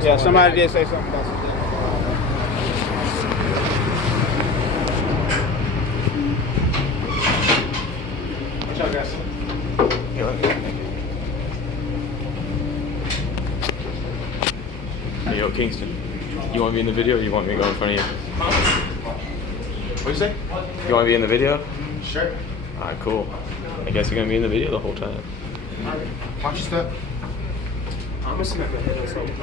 Yeah, somebody did say something about something. What y'all got? Hey, yo, Kingston, you want to be in the video or you want me to go in front of you? What'd you say? You want to be in the video? Sure. Alright, cool. I guess you're going to be in the video the whole time. Alright. Watch your step. I'm gonna smack my head on something.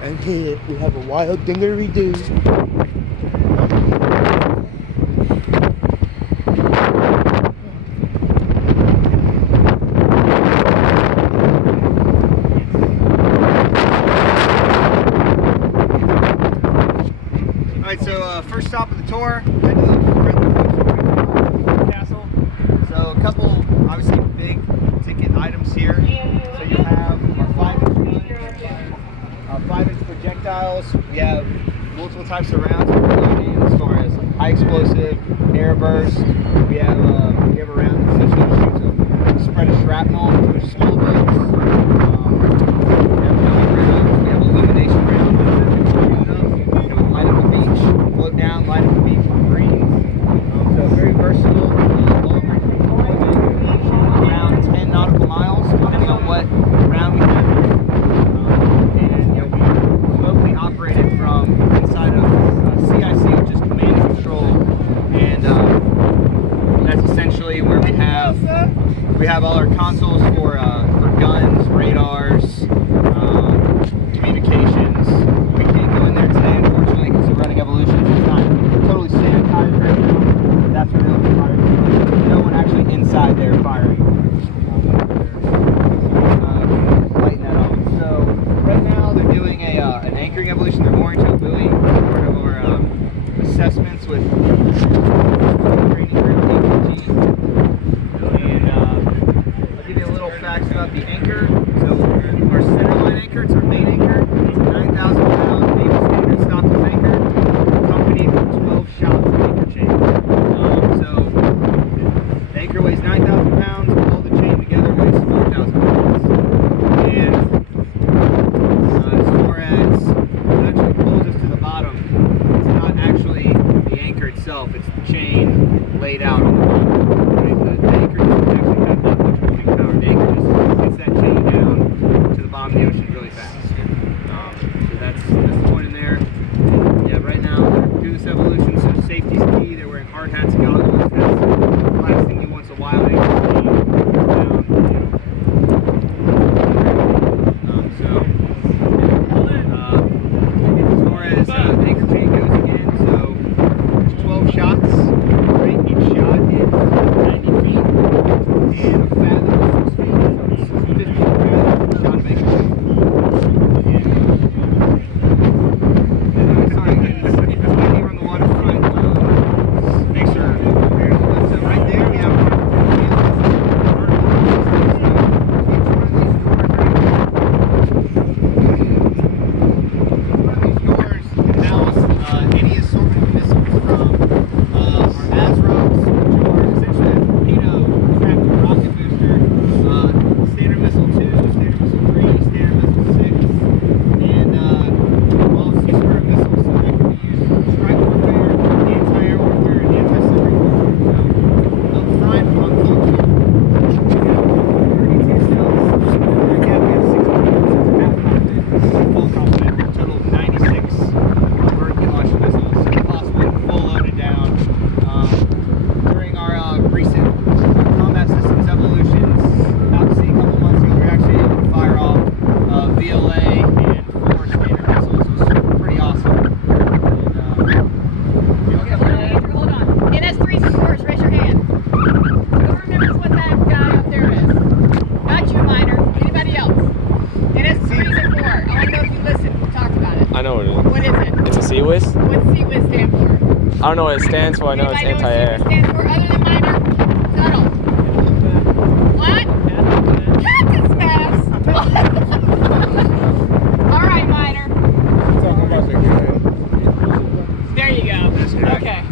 And here we have a wild dingery-doo. Alright, so first stop of the tour, head to the castle. So a couple, obviously, big ticket items here. So you have our 5-inch projectiles. We have multiple types of rounds for loading, as far as high explosive, air burst. We have a round that essentially shoots a spread of shrapnel to small boats. We have illumination rounds. Light up the beach, float down, light up the beach with greens. So very versatile. Around 10 nautical miles, depending on what round we have. And we remotely operated from inside of CIC, which is command and control. And that's essentially where we have all our consoles for guns, radars, communications. We can't go in there today, unfortunately, because we're running evolution. It's not totally sanitized right now. That's where they'll be firing. No one actually inside there firing. Lighting that up. So right now they're doing an anchoring evolution. They're mooring to a buoy. Part of our assessments with training group NJROTC. And I'll give you a little facts about the anchor. So our centerline anchor, it's our main anchor. It's a 9,000-pound Naval Standard stockless anchor, accompanied with 12 shots of anchor chain. So the anchor weighs 9,000 pounds. All the chain together weighs 4,000 pounds. And as far as what actually pulls us to the bottom, it's not actually the anchor itself. It's the chain laid out on the bottom. Right? The anchor doesn't actually have that much moving power. The anchor just gets that chain down to the bottom of the ocean really fast. So that's the point in there. Yeah, right now they're doing this evolution, so safety's key. They're wearing hard hats and goggles. That's the last thing you want is a wild anchor chain down. As far as the anchor chain goes again, so there's 12 shots. Right, each shot is 90 feet and a fathom of 6 feet. So it's 50 fathoms shot of anchor chain. Sorry, it's windy on the waterfront. Make sure. So right there we have our any assortment of missiles from our ASROs, which are essentially a torpedo strapped to a rocket booster, standard missile 2, standard missile 3, standard missile 6, and all C-square missiles. So that can be used for strike warfare, anti-air warfare, and anti-submarine warfare. So up front on function, we have 32 cells. We have 60 half complement, full complement, a total of 96 vertically launched missiles, possibly full loaded down. During our recent combat systems evolutions, out to sea a couple months ago, we were actually able to fire off VLA and 4 standard missiles. It was pretty awesome. Okay, hold on. NS3s and 4s, raise your hand. Who remembers what that guy up there is? Not you, Minor. Anybody else? NS3s and 4. I want to know if you listened. We talked about it. I know what it is. What is it? It's a CWIS? What's CWIS stand for? I don't know what it stands for. I know it's Anybody know anti-air. what CWIS stands for other than Minor? Tuttle. What? Captain's mask. All right, Minor. talking about the There you go. Okay.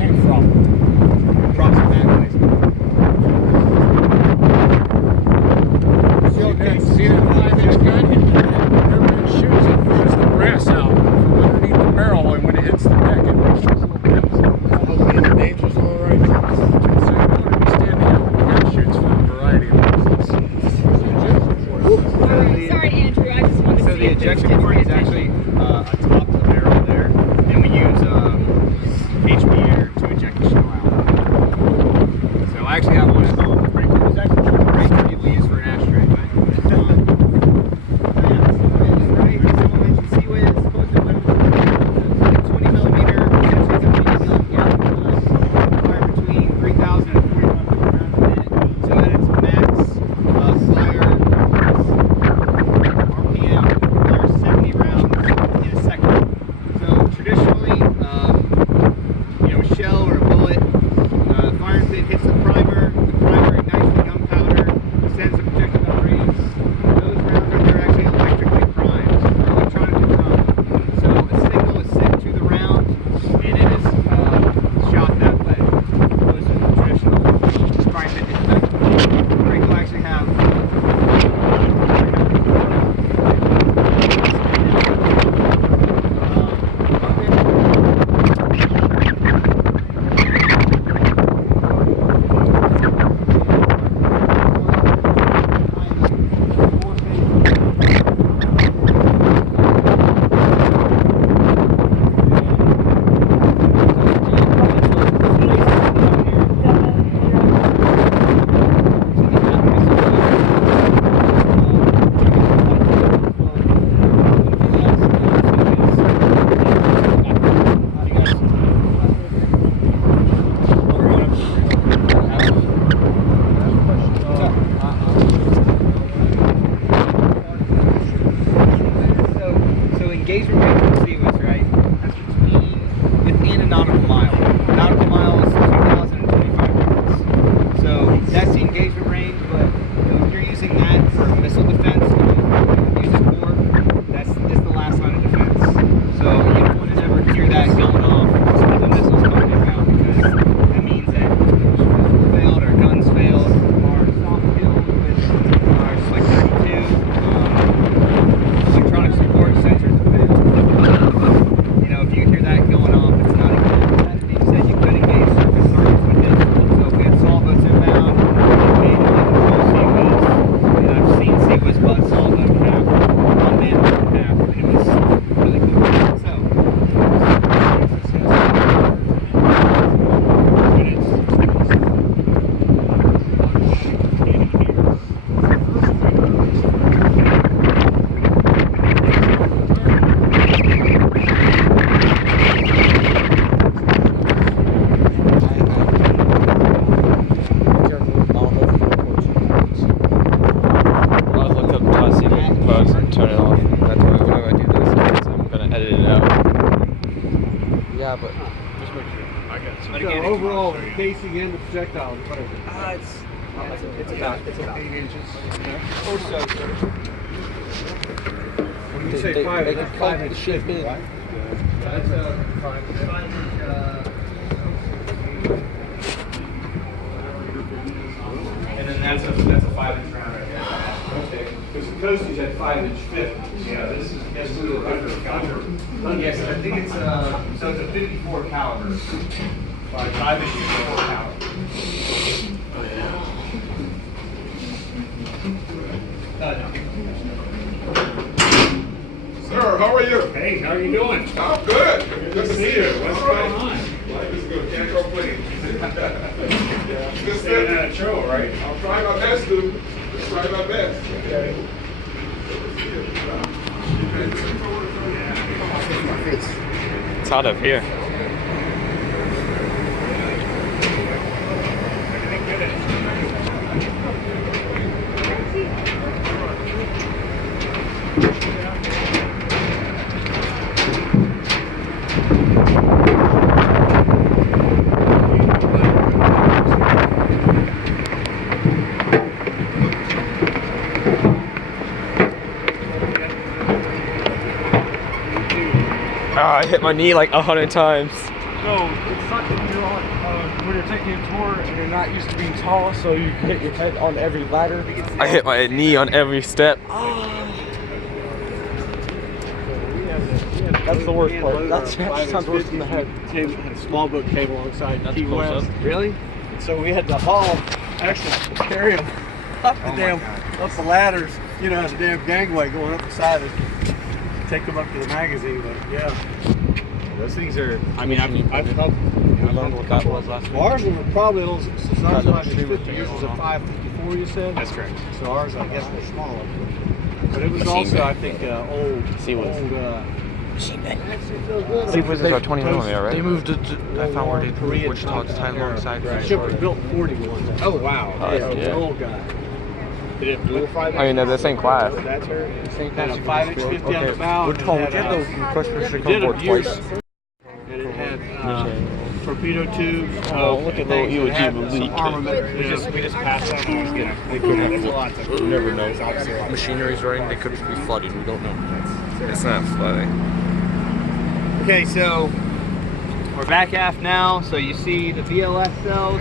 came from. Across the back place. See that 5-inch gun? Whenever it shoots, it throws the brass out from underneath the barrel, and when it hits the deck, it makes these little pips. Hopefully the danger's all right. So you don't understand the parachutes for a variety of reasons. Sorry, Andrew. I just wanted to So see the if there's ejection just port is attention. actually atop the barrel there, and we use HP air to eject the shell out. So I actually have one at home. Pretty cool. It's actually the range that people use for an ashtray, but it's fun. So yeah, right? Someone mentioned Seaway is supposed to win 20 millimeter penetrates a medium gap fire between 3,000 and 4,500 rounds a minute. So at its max fire RPM fires 70 rounds in a second. So traditionally, a shell or a bullet, firing pin hits the primer ignites the gunpowder, sends a projectile rays. Those rounds right there are actually electrically primed, or electronically primed. So a signal is sent to the round, and it is shot that way. Opposed to the traditional prime pin effect. Frank will actually have So engagement range for Seaways, right? That's within a nautical mile. Nautical mile is 2,025 yards. So that's the engagement range, but if you're using that for missile defense, use it for, it's the last line of defense. So you don't want to ever hear that going off when the missiles coming around, because that means that failed, our guns failed, our soft kills with our Slick 32, electronic support sensors have failed. If you hear that going off, it's not a good. That being said, you could engage surface targets with it. So if we had saw boats inbound, we made control Seaways, and I've seen Seaways butt saw them half, one man half. It was really cool. So. I'll look up top secret bugs and turn it off. That's why whenever I do this, I'm gonna edit it out. Yeah, but Just make sure. I got But so again, overall, the casing and the projectile, what is it? it's about 8 inches or so. When you say 5, they that's can 5 plug inch the shit shifting, in. right? That's a 5-inch. And then that's a 5-inch round right there. Okay, because the Coasties had 5-inch 50s. Yeah, this is a little under caliber. Yes, I think it's so it's a 54 caliber. 5-inch 54 caliber. Oh yeah. Sir, how are you? Hey, how are you doing? I'm good. Good to see you. What's All going right. on? Life is good. Can't complain. Good Staying stuff. at a show, right? I'll try my best to. Try my best. Okay. It's hot up here. I hit my knee like 100 times. No, it sucks when you're taking a tour and you're not used to being tall, so you hit your head on every ladder. I hit my knee on every step. That's the worst part. That sounds worse than the head. Had a small boat came alongside Key West. Really? So we had to actually carry them up the up the ladders. You know, the damn gangway going up the side and take them up to the magazine. But yeah, Those things are. I mean, I've helped. I learned what that was last week. Ours were probably a little. Since ours was 50 years, was a 554. You said. That's correct. So ours, I guess, was smaller. But it was also, I think, old. Sea was about 20 millimeter, right? They moved to I found where they moved Wichita to tie alongside. The ship was built in 41. Oh wow. Oh, Yeah, it was yeah. an old guy. Did it have dual 5? I mean, they're the same class. That's her. Same kind of 5-inch 50 on the bow. Which one? We did those pressure We did board them years. twice. And it had torpedo tubes. Look at little Iwo Jima leak. Armament. We just passed that. I was gonna. There's a lot to. You never know. There's obviously a lot. Machinery's running, they could just be flooded, we don't know. It's not flooding. Okay, so we're back aft now. So you see the BLS cells,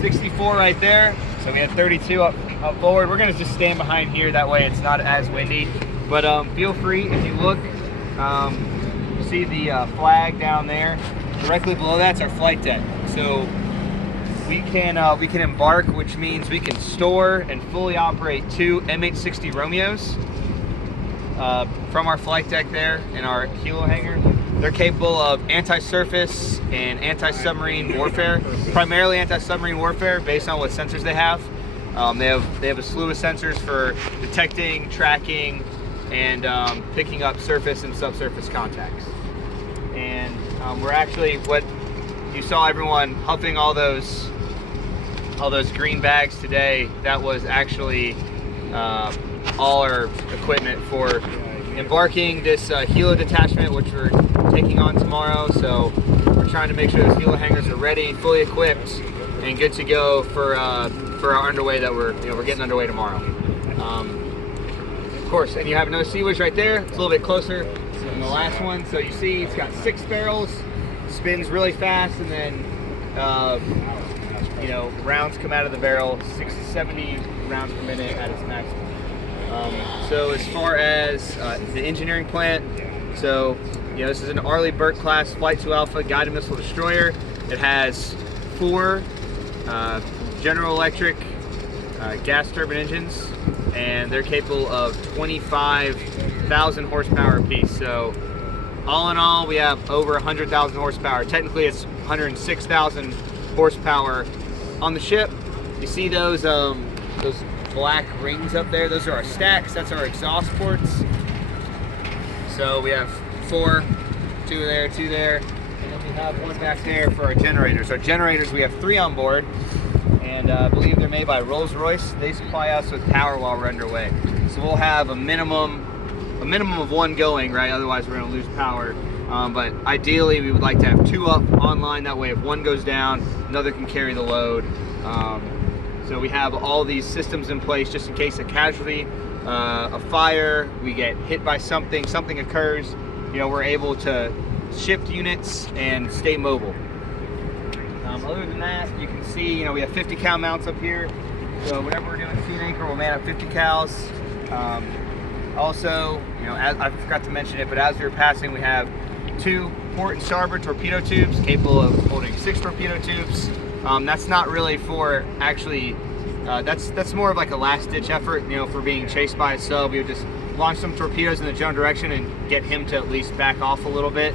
64 right there. So we had 32 up forward. We're gonna just stand behind here. That way it's not as windy. But feel free, if you look, you see the flag down there. Directly below that's our flight deck. So we can embark, which means we can store and fully operate 2 MH-60 Romeos from our flight deck there in our helo hangar. They're capable of anti-surface and anti-submarine warfare, primarily anti-submarine warfare based on what sensors they have. They have a slew of sensors for detecting, tracking, and picking up surface and subsurface contacts. And we're actually, what you saw everyone huffing all those green bags today, that was actually all our equipment for embarking this helo detachment, which we're taking on tomorrow. So we're trying to make sure those helo hangars are ready, fully equipped, and good to go for our underway that we're getting underway tomorrow. Of course, and you have another sea wish right there. It's a little bit closer than the last one. So you see it's got 6 barrels, spins really fast, and then rounds come out of the barrel, 60 to 70 rounds per minute at its maximum. So as far as the engineering plant, so this is an Arleigh Burke class Flight 2 Alpha guided missile destroyer. It has 4 General Electric gas turbine engines, and they're capable of 25,000 horsepower apiece. So all in all, we have over 100,000 horsepower. Technically, it's 106,000 horsepower on the ship. You see those black rings up there? Those are our stacks. That's our exhaust ports. So we have 4, 2 there, 2 there, and then we have 1 back there for our generators. Our generators, we have 3 on board, and I believe they're made by Rolls-Royce. They supply us with power while we're underway. So we'll have a minimum of 1 going, right? Otherwise we're gonna lose power. But ideally we would like to have 2 up online. That way if 1 goes down, another can carry the load. So we have all these systems in place just in case a casualty, a fire, we get hit by something occurs, we're able to shift units and stay mobile. Other than that, you can see, we have 50 cal mounts up here. So whenever we're doing sea and anchor, we'll man up 50 cals. Also, as I forgot to mention it, but as we were passing, we have 2 port and starboard torpedo tubes capable of holding 6 torpedo tubes. That's not really for actually, that's more of like a last ditch effort, for being chased by a sub. We would just launch some torpedoes in the general direction and get him to at least back off a little bit.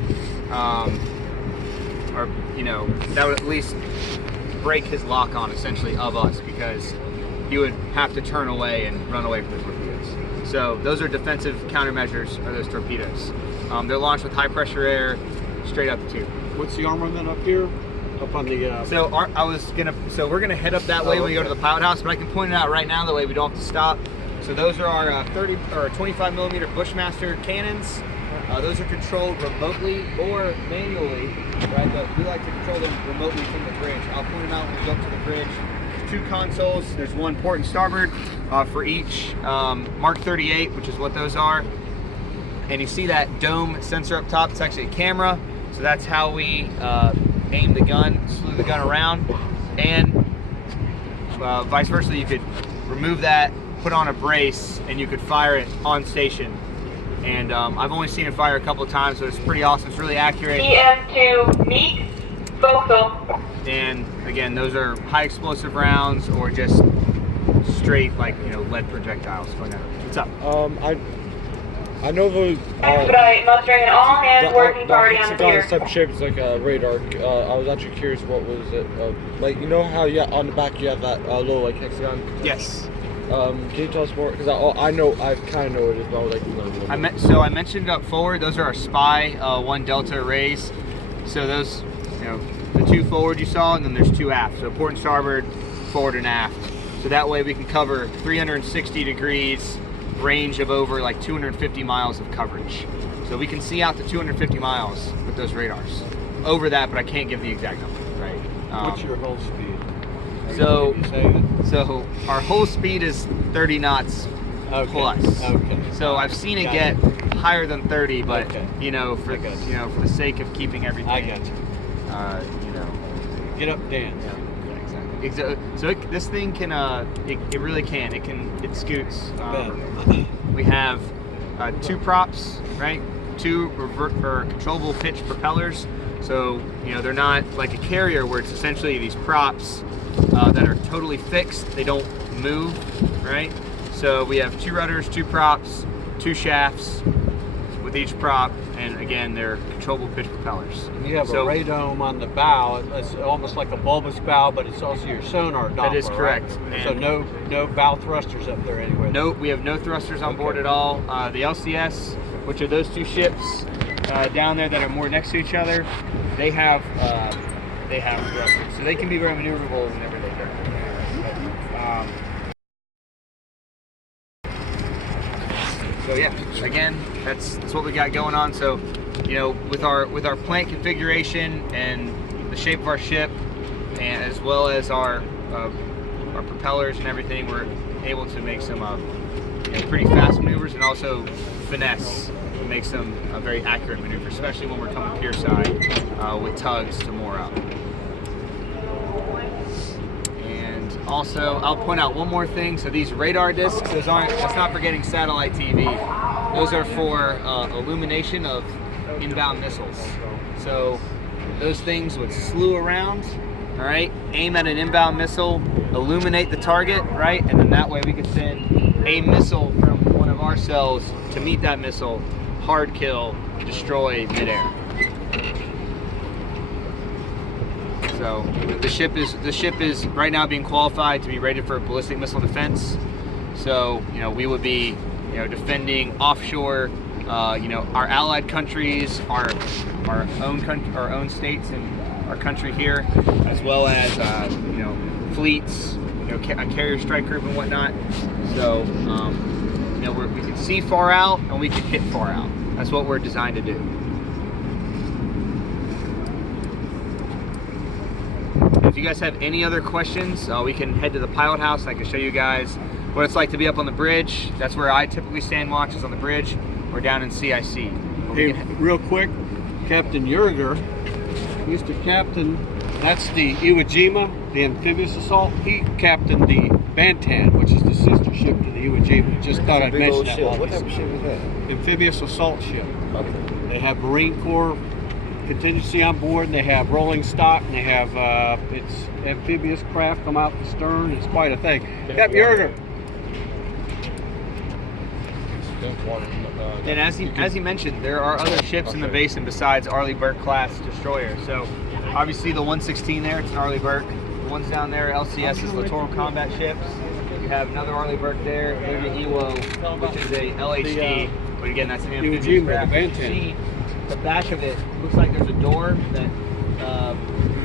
Or, that would at least break his lock on essentially of us, because he would have to turn away and run away from the torpedoes. So those are defensive countermeasures of those torpedoes. They're launched with high pressure air straight up the tube. What's the armament up here? Up on the. So we're gonna head up that way when we go to the pilot house, but I can point it out right now. That way we don't have to stop. So those are our 30 or 25 millimeter Bushmaster cannons. Those are controlled remotely or manually, right? But we like to control them remotely from the bridge. I'll point them out when we go up to the bridge. There's 2 consoles. There's 1 port and starboard for each Mark 38, which is what those are. And you see that dome sensor up top. It's actually a camera. So that's how we aim the gun, slew the gun around, and vice versa. You could remove that, put on a brace, and you could fire it on station. And I've only seen it fire a couple of times, so it's pretty awesome. It's really accurate. EM2 meet focal. And again, those are high explosive rounds or just straight, like, you know, lead projectiles going at it. What's up? I know the Expedite mustering an all hands working party on hexagon pier. type of shape is like a radar. I was actually curious, what was it? Like, you know how on the back you have that little like hexagon? Yes. Can you tell us more? Because I know, I kind of know what it is, but I would like to know. So I mentioned up forward, those are our SPY 1 Delta arrays. So those, you know, the 2 forward you saw, and then there's 2 aft. So port and starboard, forward and aft. So that way we can cover 360 degrees, range of over like 250 miles of coverage. So we can see out to 250 miles with those radars. Over that, but I can't give the exact number, right? What's your hull speed? So, Can you say that? so our hull speed is 30 knots plus. Okay. So I've seen it Got get it. higher than 30, but Okay. you know, for I got you. you know, for the sake of keeping everything, I got you. you know, Get up, dance. yeah, exactly. So this thing can, it really can. It scoots. We have 2 props, right? 2 controllable pitch propellers. So, you know, they're not like a carrier where it's essentially these props that are totally fixed. They don't move, right? So we have 2 rudders, 2 props, 2 shafts with each prop, and again, they're controllable pitch propellers. And you have So- a radome on the bow. It's almost like a bulbous bow, but it's also your sonar Doppler. That is correct. Right? So And- no bow thrusters up there anywhere. No, we have no thrusters on board Okay. at all. The LCS, which are those 2 ships down there that are moored next to each other, they have thrusters, so they can be very maneuverable and everything. So yeah, again, that's what we got going on. So, you know, with our plant configuration and the shape of our ship, and as well as our propellers and everything, we're able to make some you know, pretty fast maneuvers, and also finesse make some very accurate maneuvers, especially when we're coming pier side with tugs to moor up. And also, I'll point out one more thing. So these radar discs, that's not for getting satellite TV. Those are for illumination of inbound missiles. So those things would slew around, all right, aim at an inbound missile, illuminate the target, right, and then that way we could send a missile from one of our cells to meet that missile, hard kill, destroy midair. So the ship is right now being qualified to be rated for ballistic missile defense. So, you know, we would be, you know, defending offshore, you know, our allied countries, our own states and our country here, as well as you know, fleets, you know, a carrier strike group and whatnot. So you know, we can see far out and we can hit far out. That's what we're designed to do. If you guys have any other questions, we can head to the pilot house and I can show you guys what it's like to be up on the bridge. That's where I typically stand watch, is on the bridge. We're down in CIC. Hey, real quick, Captain Yerger used to captain, that's the Iwo Jima, the amphibious assault. He captained the Bantan, which is the sister ship to the Iwo Jima. Just thought I'd mention that. What type of ship is that? Amphibious assault ship. Okay. They have Marine Corps contingency on board, and they have rolling stock, and they have it's amphibious craft come out the stern. It's quite a thing. Captain Yerger. And as he mentioned, there are other ships in the basin besides Arleigh Burke class destroyer. So obviously the 116 there, it's an Arleigh Burke. The ones down there, LCS's littoral combat ships. You have another Arleigh Burke there, maybe Iwo, which is a LHD. But again, that's an amphibious Jima, craft. the Bantam. See, the back of it looks like there's a door that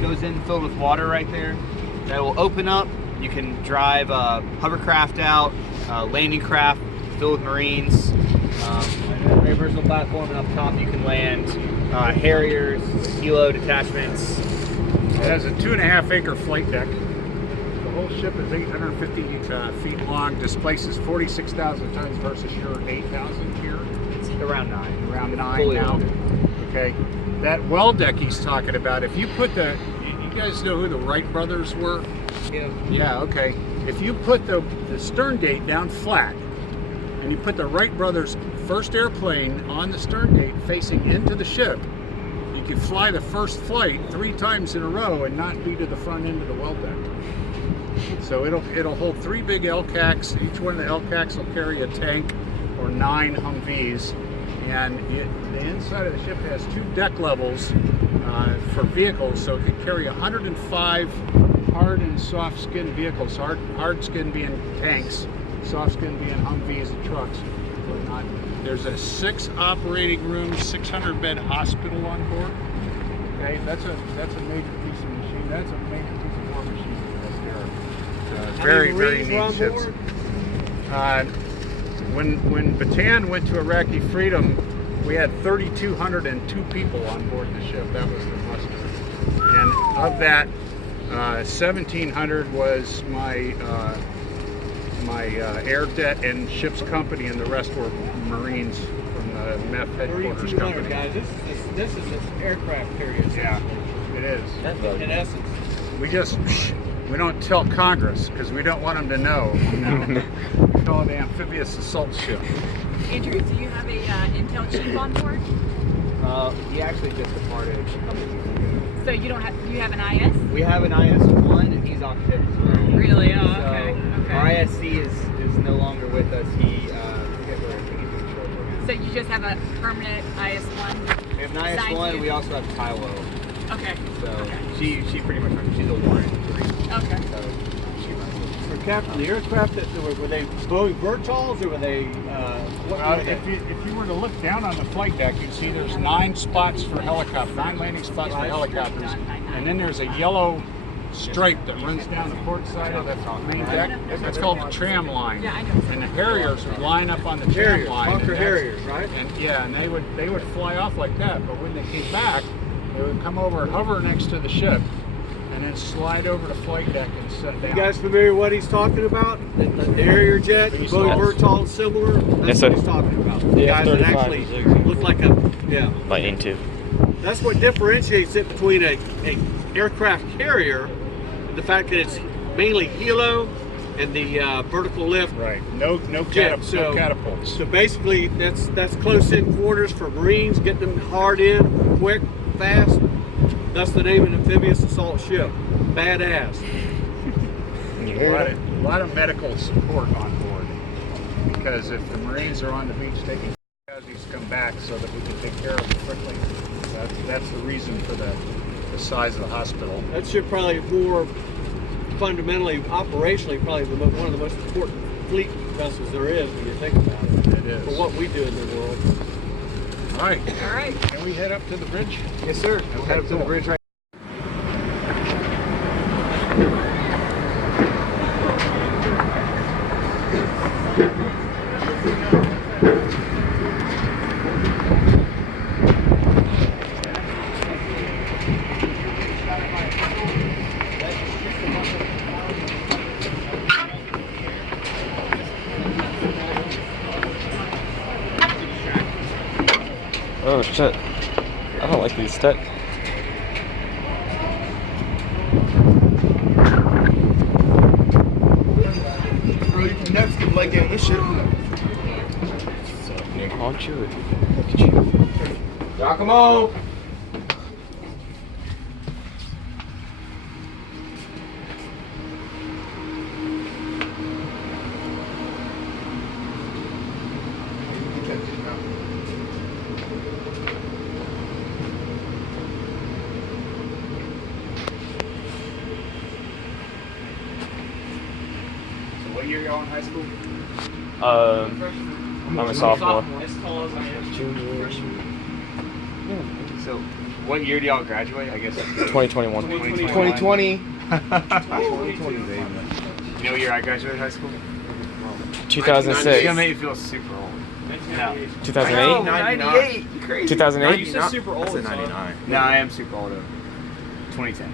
goes in filled with water right there. That will open up. You can drive hovercraft out, landing craft filled with Marines. Very versatile platform, and up top you can land Harriers, kilo detachments. It has a 2.5 acre flight deck. The whole ship is 850 feet long, displaces 46,000 tons versus your 8,000 here. It's around 9. Around 9 Fully now. loaded. Okay. that well deck he's talking about, if you put you guys know who the Wright brothers were? Yeah, okay. If you put the stern gate down flat, and you put the Wright brothers' first airplane on the stern gate facing into the ship, you can fly the first flight 3 times in a row and not be to the front end of the well deck. So it'll hold 3 big LCACs. Each one of the LCACs will carry a tank or 9 Humvees, and the inside of the ship has 2 deck levels for vehicles, so it can carry 105 hard and soft skin vehicles. Hard skin being tanks, soft skin being Humvees and trucks, whatnot. There's a 6 operating room, 600 bed hospital on board. Okay, that's a major piece of machine. That's a major piece of war machine right there. Very neat ships. When Bataan went to Iraqi freedom, we had 3,202 people on board the ship. That was the muster. And of that, 1,700 was my air debt and ship's company, and the rest were Marines from the MEF headquarters company. Guys, this is this aircraft carrier. Yeah, it is. In essence. We don't tell Congress because we don't want them to know. You know? We call it the amphibious assault ship. Andrew, do you have a Intel chief on board? He actually just departed a couple weeks ago. So you have an IS? We have an IS-1 and he's on PIP as well. Really? Oh, So okay. our ISC is no longer with us. He, forget where I think he's in trouble. So you just have a permanent IS-1? We have an IS-1, we also have Taiwo. Okay. So she pretty much runs, she's a warrant. Okay. So she runs it. So, Captain, the aircraft were they Boeing Vertals or were they? What were they? If you were to look down on the flight deck, you'd see there's 9 spots for helicopters, 9 landing spots for helicopters, and then there's a yellow stripe that runs down the port side of the main deck. That's called the tram line. Yeah, I know. And the Harriers would line up on the tram line. Bunker Harriers, right? And yeah, and they would fly off like that. But when they came back, they would come over, hover next to the ship, and then slide over the flight deck and set down. You guys familiar with what he's talking about? The Harrier jet, the Boeing Vertal similar? That's Yes, sir. what he's talking about. The The guys that F-35 actually is exactly look like Lightning 2. That's what differentiates it between a aircraft carrier, the fact that it's mainly helo and the vertical lift. Right. No catapults. So basically, that's close in quarters for Marines, get them hard in, quick, fast. That's the name of an amphibious assault ship. Badass. A lot of medical support on board, because if the Marines are on the beach taking casualties, come back so that we can take care of them quickly. That's the reason for the size of the hospital. That ship probably more fundamentally, operationally, probably one of the most important fleet vessels there is when you think about it. It is. For what we do in the world. All right. All right. Can we head up to the bridge? Yes, sir. We'll head up to the bridge right Oh shit. I don't like these sticks. Really nuts to play game this shit. I'll chew it. Look at you. Y'all come on. What year y'all in high school? I'm a sophomore. So, what year do y'all graduate? I guess 2021. 2020. 2020, baby. You know what year I graduated high school? 2006. It's gonna make you feel super old. No. 2008? 98. You crazy. 2008? You said super old. 99. No, I am super old. 2010.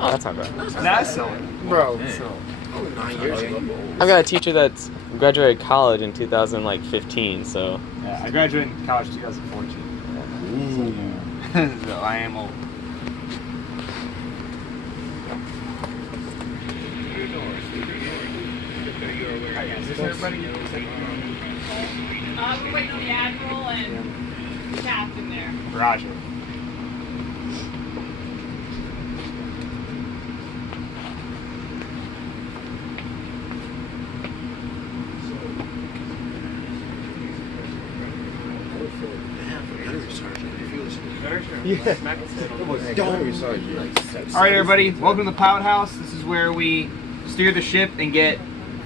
Oh, that's not bad. That's so old. Bro. So 9 years ago. I've got a teacher that's graduated college in 2015, so. Yeah, I graduated college 2014. So I am old. Is this everybody? We're waiting on the admiral and the captain there. Roger. All right, everybody. Welcome to the Pilot House. This is where we steer the ship and get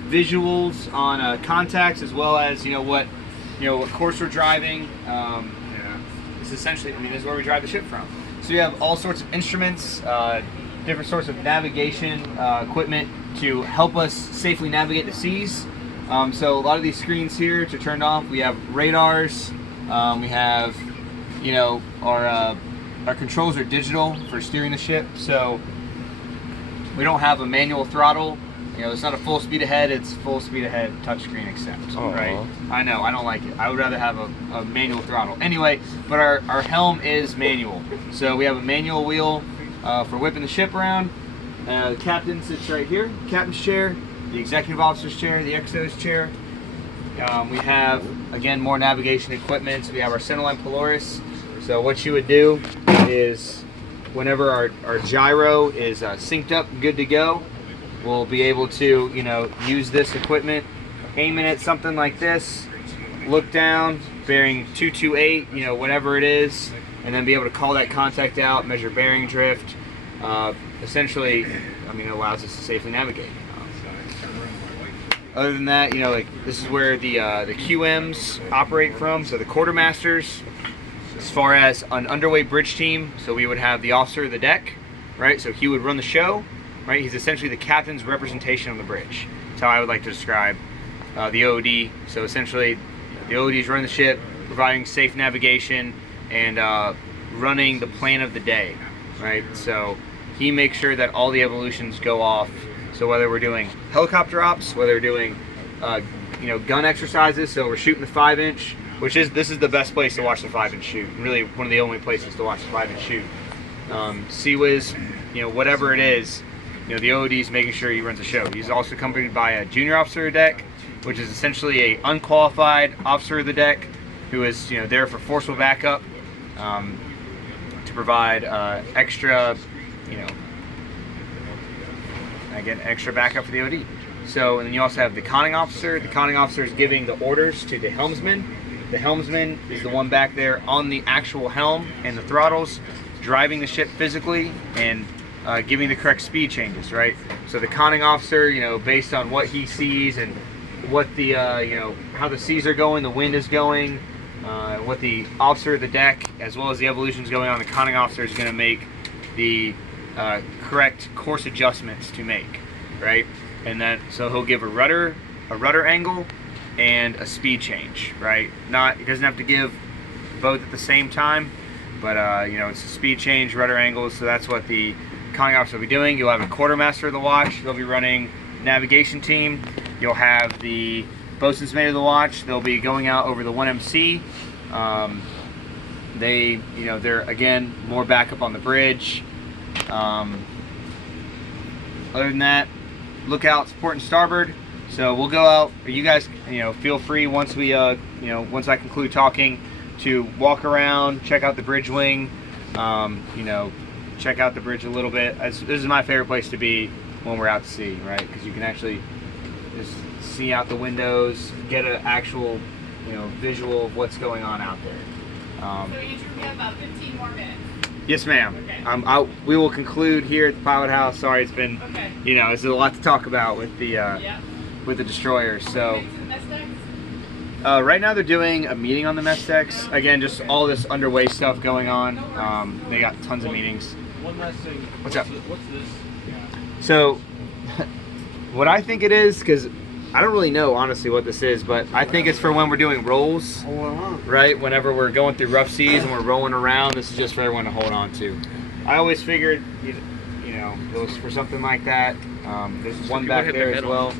visuals on contacts, as well as what course we're driving. This is essentially, this is where we drive the ship from. So you have all sorts of instruments, different sorts of navigation equipment to help us safely navigate the seas. So a lot of these screens here to turn off. We have radars. We have, our controls are digital for steering the ship. So we don't have a manual throttle. It's not a full speed ahead. It's full speed ahead touchscreen accept. Right? I know. I don't like it. I would rather have a manual throttle. Anyway, but our helm is manual. So we have a manual wheel for whipping the ship around. The captain sits right here. Captain's chair. The executive officer's chair. The XO's chair. We have, again, more navigation equipment. So we have our centerline Polaris. So what you would do is, whenever our gyro is synced up, good to go, we'll be able to, use this equipment, aim it at something like this, look down, bearing 228, whatever it is, and then be able to call that contact out, measure bearing drift. Essentially, it allows us to safely navigate. Other than that, this is where the QMs operate from, so the quartermasters. As far as an underway bridge team, so we would have the officer of the deck, right? So he would run the show, right? He's essentially the captain's representation on the bridge. That's how I would like to describe the OOD. So essentially, the OODs run the ship, providing safe navigation and running the plan of the day, right? So he makes sure that all the evolutions go off. So whether we're doing helicopter ops, whether we're doing gun exercises, so we're shooting the 5-inch, this is the best place to watch the 5-inch shoot. Really, one of the only places to watch the 5-inch shoot. Sea-Wiz, whatever it is, the OOD is making sure he runs the show. He's also accompanied by a junior officer of the deck, which is essentially a unqualified officer of the deck who is there for forceful backup to provide extra, extra backup for the OOD. So, and then you also have the conning officer. The conning officer is giving the orders to the helmsman. The helmsman is the one back there on the actual helm and the throttles, driving the ship physically and giving the correct speed changes, right? So the conning officer, based on what he sees and what the, how the seas are going, the wind is going, what the officer of the deck, as well as the evolutions going on, the conning officer is going to make the correct course adjustments to make, right? And then, so he'll give a rudder angle and a speed change, right? He doesn't have to give both at the same time, but it's a speed change, rudder angles. So that's what the conning officer will be doing. You'll have a quartermaster of the watch. They'll be running navigation team. You'll have the bosun's mate of the watch. They'll be going out over the 1MC. They're again more backup on the bridge. Other than that, lookout, port and starboard. So we'll go out. You guys, feel free once we, once I conclude talking, to walk around, check out the bridge wing. Check out the bridge a little bit. This is my favorite place to be when we're out to sea, right? Because you can actually just see out the windows, get an actual, visual of what's going on out there. So Andrew, we have about 15 more minutes. Yes, ma'am. Okay. We will conclude here at the Pilot House. Sorry, it's been, there's a lot to talk about with the with the destroyers. So right now they're doing a meeting on the mess decks. Again, just all this underway stuff going on. They got tons of meetings. One last thing. What's up? What's this? So what I think it is, because I don't really know honestly what this is, but I think it's for when we're doing rolls, right? Whenever we're going through rough seas and we're rolling around, this is just for everyone to hold on to. I always figured, it was for something like that. There's one back there as well.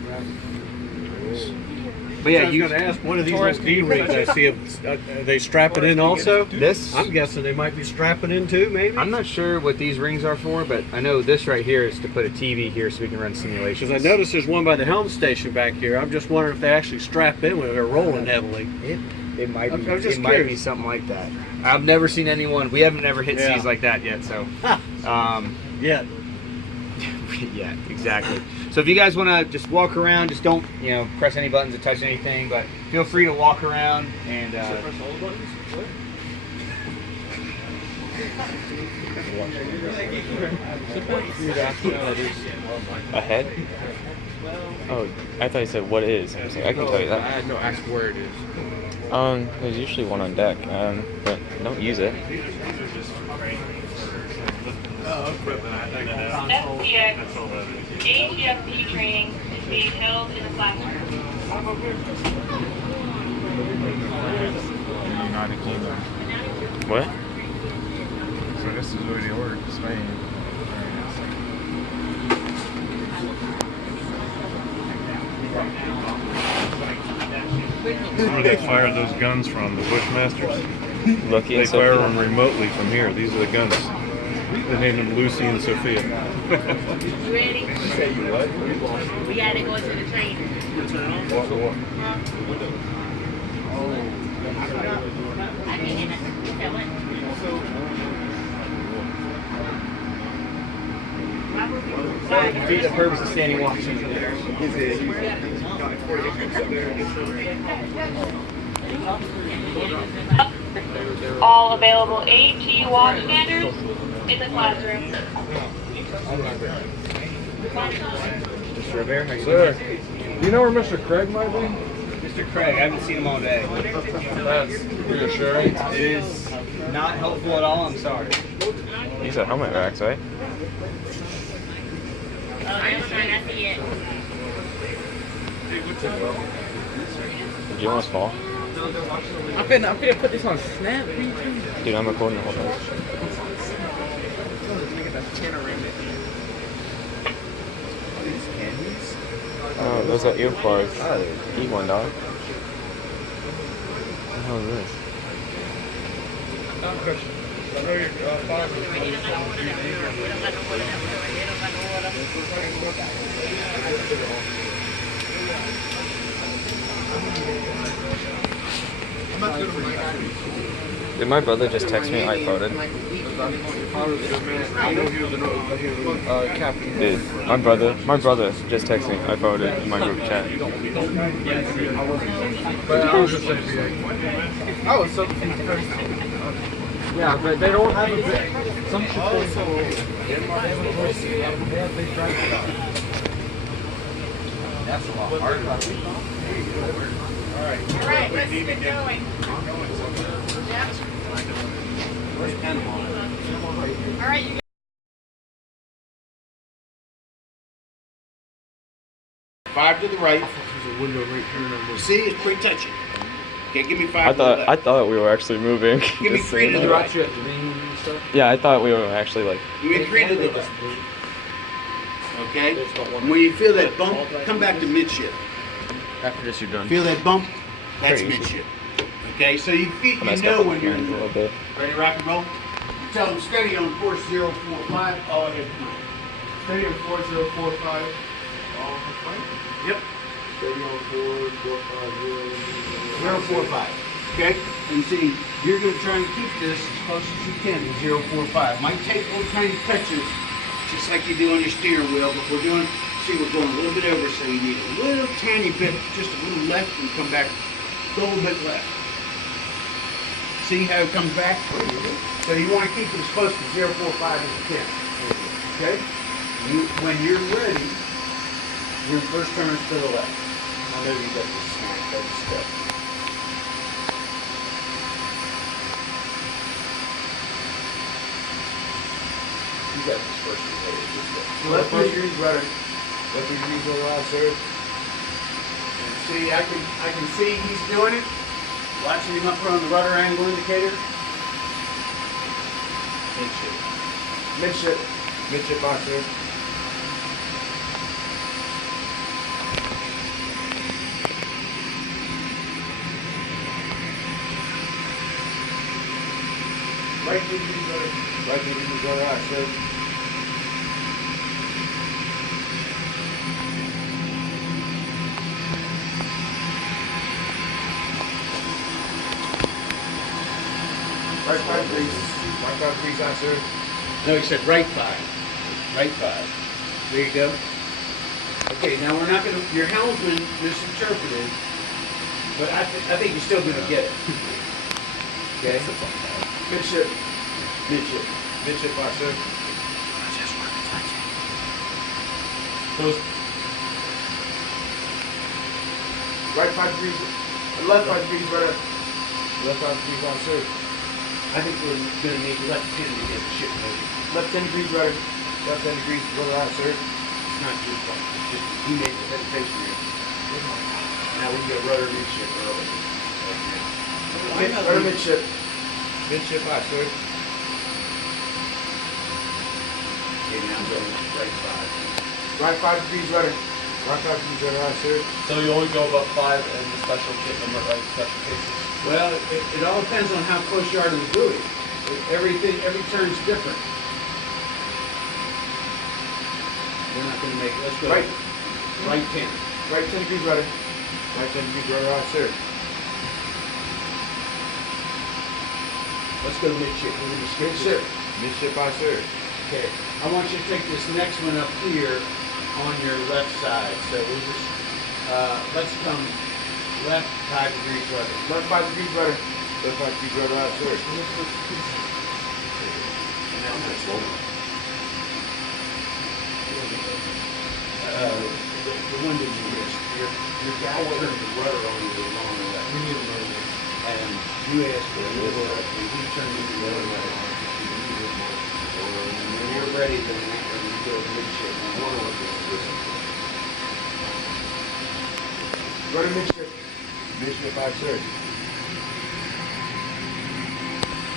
But yeah, I was you going to ask, what are these little D-rings I see? Are they strapping in also? this. I'm guessing they might be strapping in too, maybe? I'm not sure what these rings are for, but I know this right here is to put a TV here so we can run simulations. Because I noticed there's one by the helm station back here. I'm just wondering if they actually strap in when they're rolling heavily. It might be. I'm just It might be curious. something like that. I've never seen anyone. We haven't ever hit Yeah. seas like that yet. So, Yeah. yeah, exactly. So if you guys want to just walk around, just don't press any buttons or touch anything, but feel free to walk around and. Ahead? Oh, I thought you said what is. I was like, I can tell you that. No, ask where it is. There's usually one on deck, but don't use it. SPX ATFT training is being held in the classroom. United Kingdom. What? So this is where they work, Spain. That's where they fired those guns from, the Bushmasters. Lucky They and fire Sophia. them remotely from here. These are the guns. They named them Lucy and Sophia. You ready? We gotta go to the train. Defeat the purpose of standing watching. All available AT watch standards in the classroom. Mr. Rivera, how you Sir, doing? do you know where Mr. Craig might be? Mr. Craig, I haven't seen him all day. That's reassuring. It is not helpful at all. I'm sorry. These are helmet racks, right? Oh, never mind, I see it. Did you almost fall? I'm finna put this on Snap. Dude, I'm recording the whole thing. Oh, those are earplugs. Eat one, dog. What the hell is this? Did my brother just text me I voted? Captain. Dude, my brother just texted me I voted in my group chat. But I was just saying, I was so yeah, but they don't have a bit. Some That's a lot harder. All right, let's get going. Yep. All right, you 5 to the right. See, it's pretty touchy. Okay, give me 5 to the left. I thought we were actually moving. Give me 3 to the right. Yeah, I thought we were actually like. Give me 3 to the left. Okay? When you feel that bump, come back to midship. After this, you're done. Feel that bump? That's Pretty easy. midship. Okay, so you I messed know up when with you're my hands a little bit. ready to rock and roll. Tell them steady on course 045. All ahead. Steady on 4045. Yep. Steady on 4450. 045. Okay? And see, you're going to try and keep this as close as you can to 045. Might take little tiny touches, just like you do on your steering wheel, but we're going, see, we're going a little bit over, so you need a little tiny bit, just a little left and come back a little bit left. See how it comes back? So you want to keep it as close to 045 as you can. Okay? When you're ready, your first turn is to the left. I know you got this step. You got this first one. Left finger's rudder. Left finger's on the right, sir. And see, I can see he's doing it. Watching him up here on the rudder angle indicator. Midship. Midship. Midship on, sir. Right 2 degrees rudder. Right 2 degrees rudder, aye, sir. Right 5 degrees. Right 5 degrees, aye, sir. No, he said right 5. Right 5. There you go. Okay, now we're not going to, your helmsman misinterpreted, but I think you're still going to get it. Okay? Midship. Midship. Midship, aye, sir. Close. Right 5 degrees. Left 5 degrees, right up. Left 5 degrees, aye, sir. I think we're going to need left 10 to get the ship moving. Left 10 degrees, right. Left 10 degrees, rudder out, sir. It's not your fault. It's just he made the hesitation here. Now we can go rudder midship early. Rudder midship. Midship, aye, sir. Okay, now go right 5. Right 5 degrees, rudder. Right 5 degrees, rudder, aye, sir. So you only go about 5 in the special kit number, like special cases. Well, it all depends on how close you are to the buoy. Every turn's different. We're not going to make. Let's go. Right 10. Right 10 degrees rudder. Right 10 degrees rudder, aye, sir. Let's go midship. We're going to midship. Midship, aye, sir. Okay. I want you to take this next one up here on your left side. So we'll just let's come left 5 degrees rudder. Left 5 degrees rudder. Left 5 degrees rudder, aye, sir. And now that's slow. The one that you missed, your guy turned the rudder on you along the way. We need to know this. And you asked for a little bit, and he turned the rudder on. And when you're ready, then you go midship. Rudder midship. Midship, aye, sir.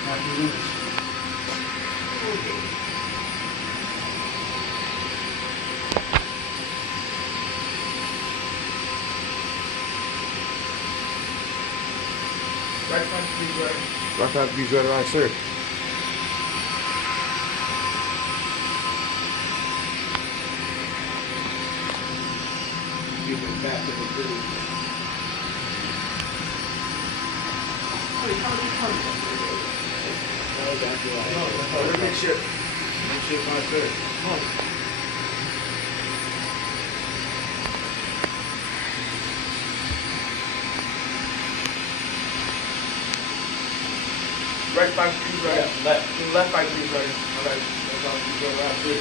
Now you lose. Right 5 degrees rudder. Right 5 degrees rudder, aye, sir. Give it back to the buoy. Rudder midship. Midship, aye, sir. Right 5 degrees rudder. Yeah, left 5 degrees rudder. All right. Left 5 degrees rudder, aye, sir.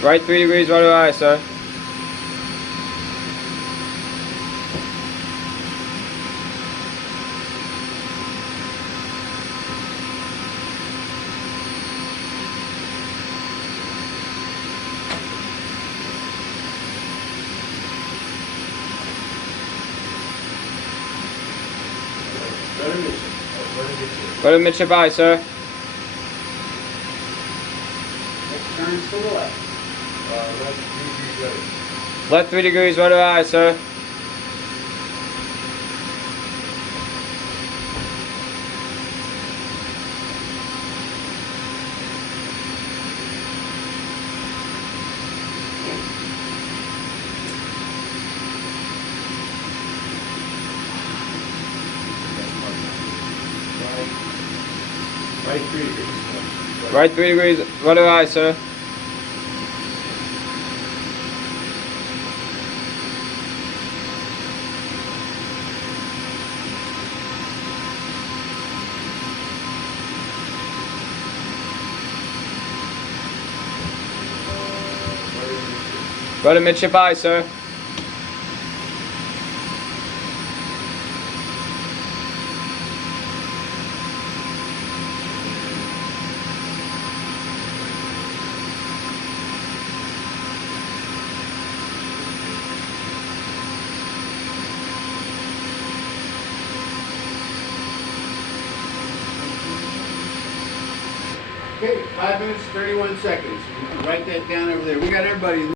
Right 3 degrees rudder, aye, sir. Rudder midship, aye, sir. Next turn's to the left. Left 3 degrees rudder, aye, sir. Right 3 degrees. Right 3 degrees rudder, aye, sir. Rudder midship, aye, sir. Okay, 5 minutes, 31 seconds. You can write that down over there. We got everybody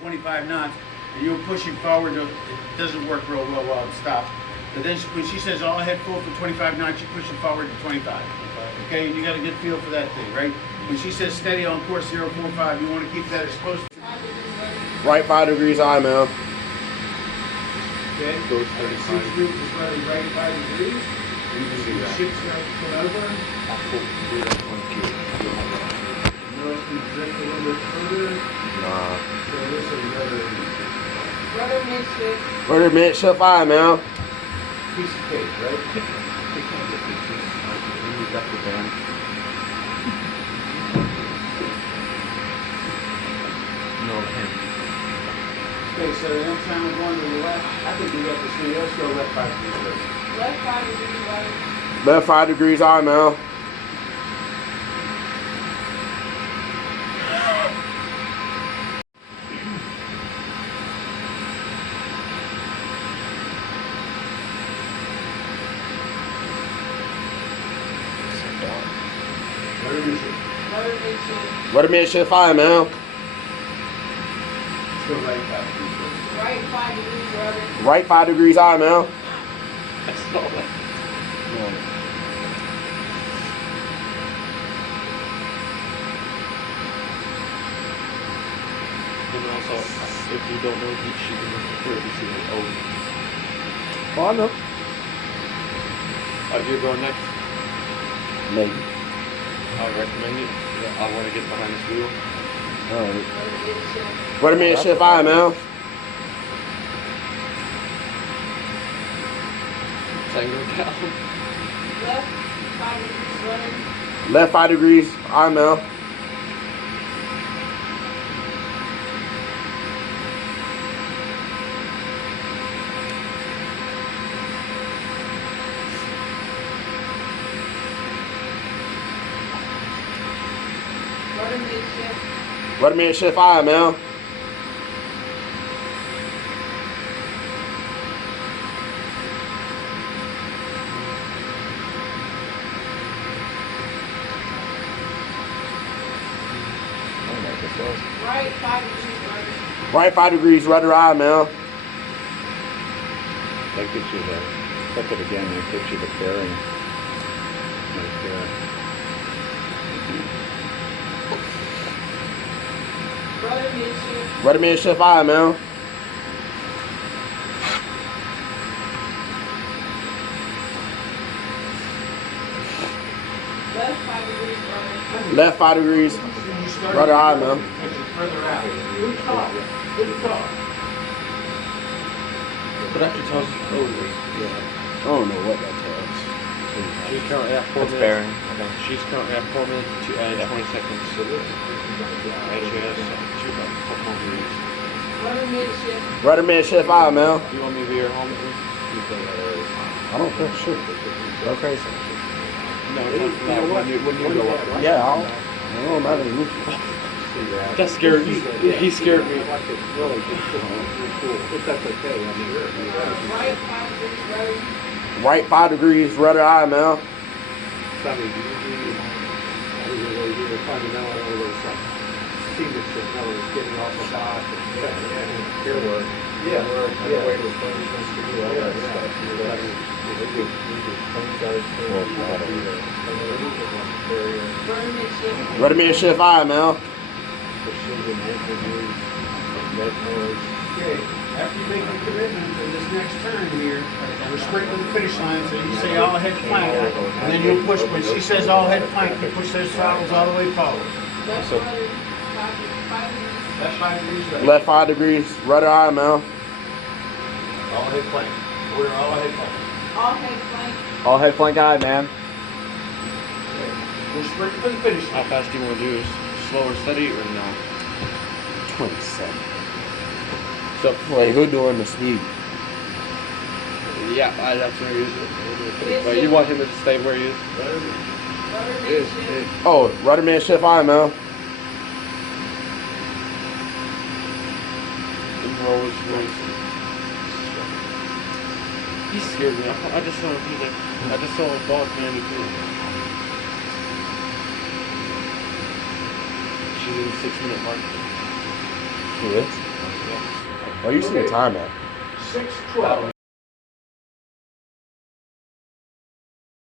25 knots, and you're pushing forward. It doesn't work real well while it stops. But then when she says all ahead full for 25 knots, you're pushing forward to 25. Okay, and you got a good feel for that thing, right? When she says steady on course 045, you want to keep that as close to Right 5 degrees I, man. okay. Goes 6 group is running right 5 degrees. You can see the ship start to pull over. Notice we drift a little bit further. Nah. So this is another Rudder midship. Rudder midship I, man. piece of cake, right? Okay, so the next time we're going to the left, I think we got this thing. Let's go left 5 degrees. Left 5 degrees rudder. Left 5 degrees I, man. Rudder midship. Rudder midship I, man. Let's go right 5 degrees. Right 5 degrees rudder. Right 5 degrees I, man. And also, if you don't know, she can clearly see like, oh. Oh, I know. You're going next? Maybe. I recommend it. I want to get behind this wheel. Alright. Rudder midship. Rudder midship I, man. Tango down. Left 5 degrees rudder. Left 5 degrees I, man. Rudder midship. Rudder midship I, man. Right 5 degrees rudder. Right 5 degrees rudder I, man. That gives you the, flip it again, that gives you the bearing. Right there. Rudder midship. Rudder midship I, man. Left 5 degrees rudder. Left 5 degrees rudder I, man. Further out. Good talk. Good talk. But actually tells you over. I don't know what that tells. She's currently at 4 That's minutes. bearing. Okay. She's currently at 4 minutes and 20 seconds. And she has couple more minutes. Rudder midship. Rudder midship I, man. Do you want me to be your home? I don't think so. Okay. No, when you go up. Yeah, I don't matter to me. That scared me. He scared me. If that's okay, I mean, Right 5 degrees rudder. Right 5 degrees rudder I, man. Something we were finding out all those seamanship, in other words, getting off the dock and gear work. Yeah, the way the plane is supposed to do all that stuff. Rudder midship. Rudder midship I, man. Okay, after you make the commitment for this next turn here, we're straight to the finish line, so you say all head flank, and then you'll push, when she says all head flank, you push those throttles all the way forward. Left So- rudder 5 degrees. That's 5 degrees left. Left 5 degrees rudder I, man. All head flank. We're all head flank. All head flank. All head flank eye, man. We're straight to the finish How line. fast do you want to do? Slow or steady or no? 27. So, Wait, who doing the speed? yeah, that's where he is. But you want him to stay where he is? Rudder midship. Oh, rudder midship I, man. He scared me. I just saw him. He's like, I just saw a dog man. the 6-minute mark. 2 minutes? What are you seeing the time at? 6:12.